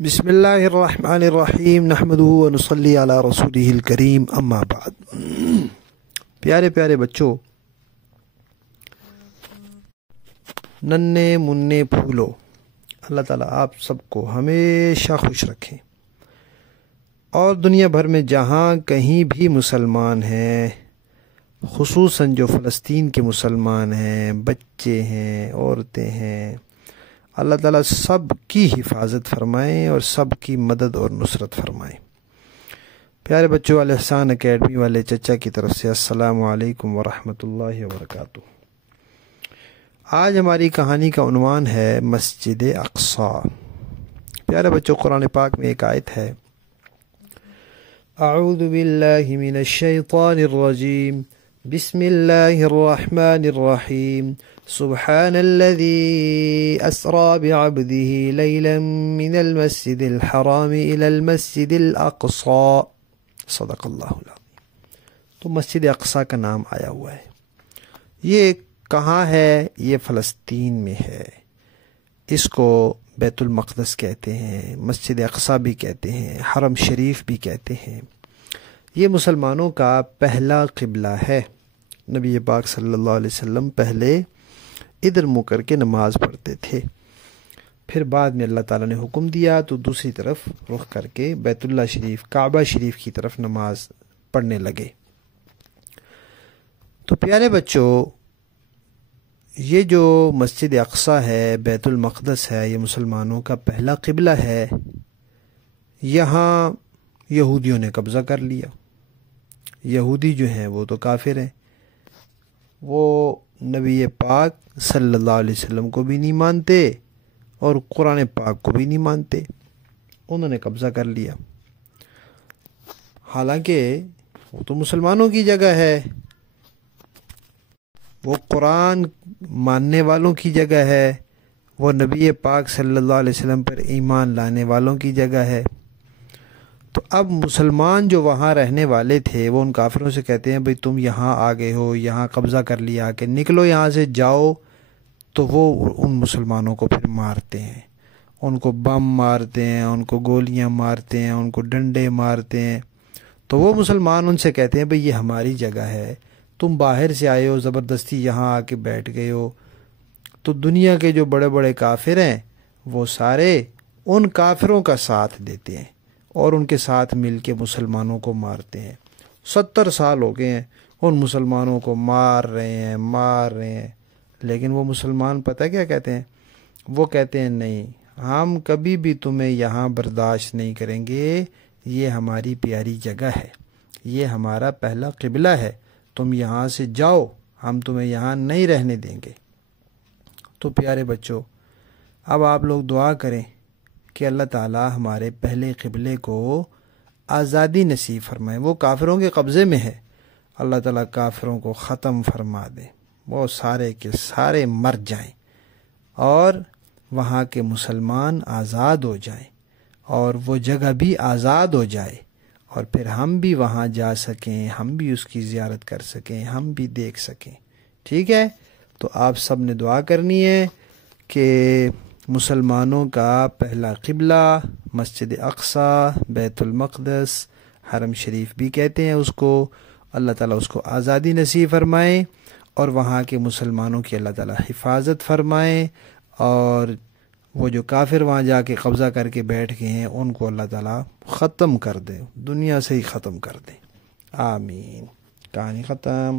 بسم اللہ الرحمن الرحیم نحمدہ ونصلی علی رسولہ الکریم اما بعد۔ پیارے پیارے بچوں، ننھے منھے پھولو، اللہ تعالیٰ آپ سب کو ہمیشہ خوش رکھیں، اور دنیا بھر میں جہاں کہیں بھی مسلمان ہیں، خصوصاً جو فلسطین کے مسلمان ہیں، بچے ہیں، عورتیں ہیں، اللہ تعالیٰ سب کی حفاظت فرمائیں اور سب کی مدد اور نصرت فرمائیں۔ پیارے بچوں، الاحسان اکیڈمی والے چچا کی طرف سے السلام علیکم ورحمۃ اللہ وبرکاتہ۔ آج ہماری کہانی کا عنوان ہے مسجد اقصی۔ پیارے بچوں، قرآن پاک میں ایک آیت ہے، اعوذ باللہ من الشیطان الرجیم، بسم اللہ الرحمن الرحیم، سبحان الذي أسرى بعبده ليلا من المسجد الحرام إلى المسجد الأقصى، صدق اللہ العظیم۔ تو مسجد اقصی کا نام آیا ہوا ہے۔ یہ کہاں ہے؟ یہ فلسطین میں ہے۔ اس کو بیت المقدس کہتے ہیں، مسجد اقصی بھی کہتے ہیں، حرم شریف بھی کہتے ہیں۔ یہ مسلمانوں کا پہلا قبلہ ہے۔ نبی پاک صلی اللہ علیہ وسلم پہلے ادھر منہ کر کے نماز پڑھتے تھے، پھر بعد میں اللہ تعالیٰ نے حکم دیا تو دوسری طرف رخ کر کے بیت اللہ شریف، کعبہ شریف کی طرف نماز پڑھنے لگے۔ تو پیارے بچوں، یہ جو مسجد اقصی ہے، بیت المقدس ہے، یہ مسلمانوں کا پہلا قبلہ ہے۔ یہاں یہودیوں نے قبضہ کر لیا۔ یہودی جو ہیں وہ تو کافر ہیں، وہ نبی پاک صلی اللہ علیہ وسلم کو بھی نہیں مانتے اور قرآن پاک کو بھی نہیں مانتے۔ انہوں نے قبضہ کر لیا، حالانکہ وہ تو مسلمانوں کی جگہ ہے، وہ قرآن ماننے والوں کی جگہ ہے، وہ نبی پاک صلی اللہ علیہ وسلم پر ایمان لانے والوں کی جگہ ہے۔ تو اب مسلمان جو وہاں رہنے والے تھے، وہ ان کافروں سے کہتے ہیں بھئی تم یہاں آ گئے ہو، یہاں قبضہ کر لیا، کہ نکلو یہاں سے، جاؤ۔ تو وہ ان مسلمانوں کو پھر مارتے ہیں، ان کو بم مارتے ہیں، ان کو گولیاں مارتے ہیں، ان کو ڈنڈے مارتے ہیں۔ تو وہ مسلمان ان سے کہتے ہیں بھئی یہ ہماری جگہ ہے، تم باہر سے آئے ہو، زبردستی یہاں آ کے بیٹھ گئے ہو۔ تو دنیا کے جو بڑے بڑے کافر ہیں، وہ سارے ان کافروں کا ساتھ دیتے ہیں اور ان کے ساتھ مل کے مسلمانوں کو مارتے ہیں۔ 70 سال ہو گئے ہیں ان مسلمانوں کو مار رہے ہیں، لیکن وہ مسلمان پتہ کیا کہتے ہیں؟ وہ کہتے ہیں نہیں، ہم کبھی بھی تمہیں یہاں برداشت نہیں کریں گے، یہ ہماری پیاری جگہ ہے، یہ ہمارا پہلا قبلہ ہے، تم یہاں سے جاؤ، ہم تمہیں یہاں نہیں رہنے دیں گے۔ تو پیارے بچوں، اب آپ لوگ دعا کریں کہ اللہ تعالیٰ ہمارے پہلے قبلے کو آزادی نصیب فرمائے۔ وہ کافروں کے قبضے میں ہے، اللہ تعالیٰ کافروں کو ختم فرما دے، وہ سارے کے سارے مر جائیں اور وہاں کے مسلمان آزاد ہو جائیں، اور وہ جگہ بھی آزاد ہو جائے، اور پھر ہم بھی وہاں جا سکیں، ہم بھی اس کی زیارت کر سکیں، ہم بھی دیکھ سکیں۔ ٹھیک ہے؟ تو آپ سب نے دعا کرنی ہے کہ مسلمانوں کا پہلا قبلہ مسجد اقصی، بیت المقدس، حرم شریف بھی کہتے ہیں اس کو، اللہ تعالیٰ اس کو آزادی نصیب فرمائے، اور وہاں کے مسلمانوں کی اللہ تعالیٰ حفاظت فرمائے، اور وہ جو کافر وہاں جا کے قبضہ کر کے بیٹھ گئے ہیں ان کو اللہ تعالیٰ ختم کر دے، دنیا سے ہی ختم کر دے۔ آمین۔ کہانی ختم۔